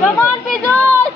Come on, Pijus!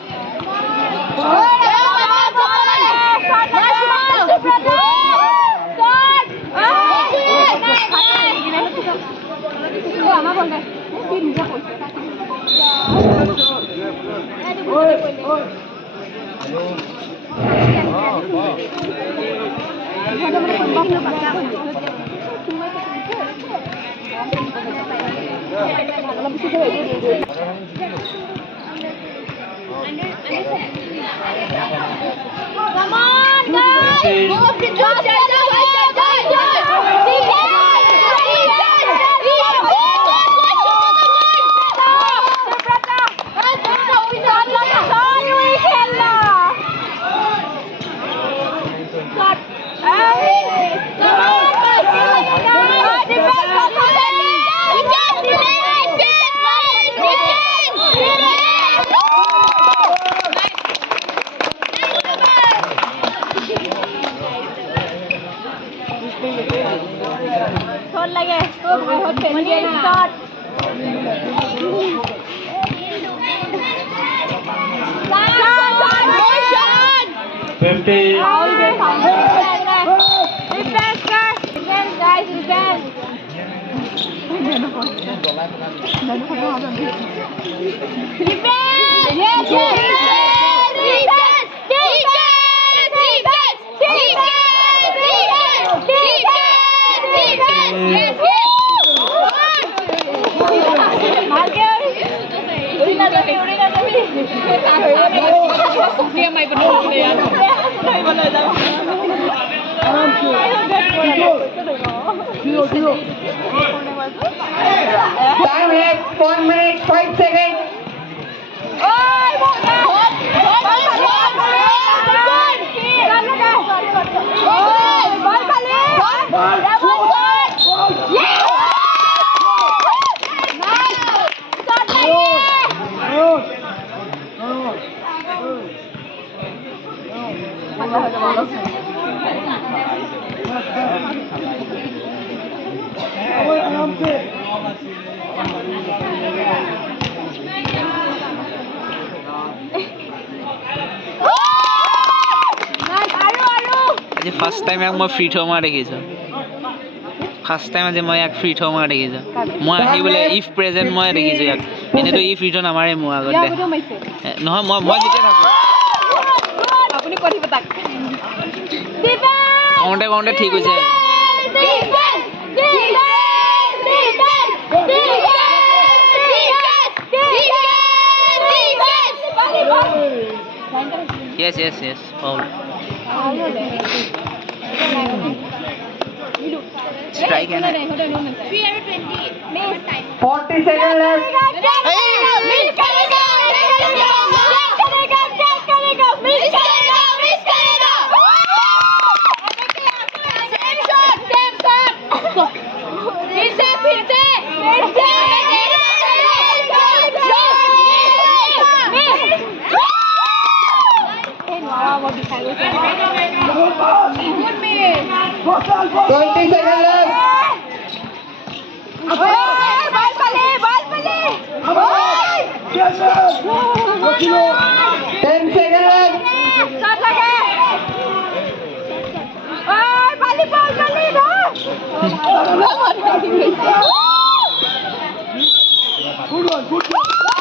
Come on, guys! Go, Pijus! लगे तो बहुत फेमस है start motion 50 all the defence guys defence Time is 1 minute 5 seconds. First time I'm free throw मारे किसा. First time आज मैं एक free throw मारे किसा. मैं ही बोले if present मैं मारे किसा यार. इन्हें तो if free throw ना मारे मुआ करते. नहीं मैं जीते ना. अपनी पढ़ी बता. काउंटे काउंटे ठीक हो जाए. Yes, yes, yes. Foul. Strike and 40 seconds left. Twenty seconds left. Ten seconds left. Good one, good one.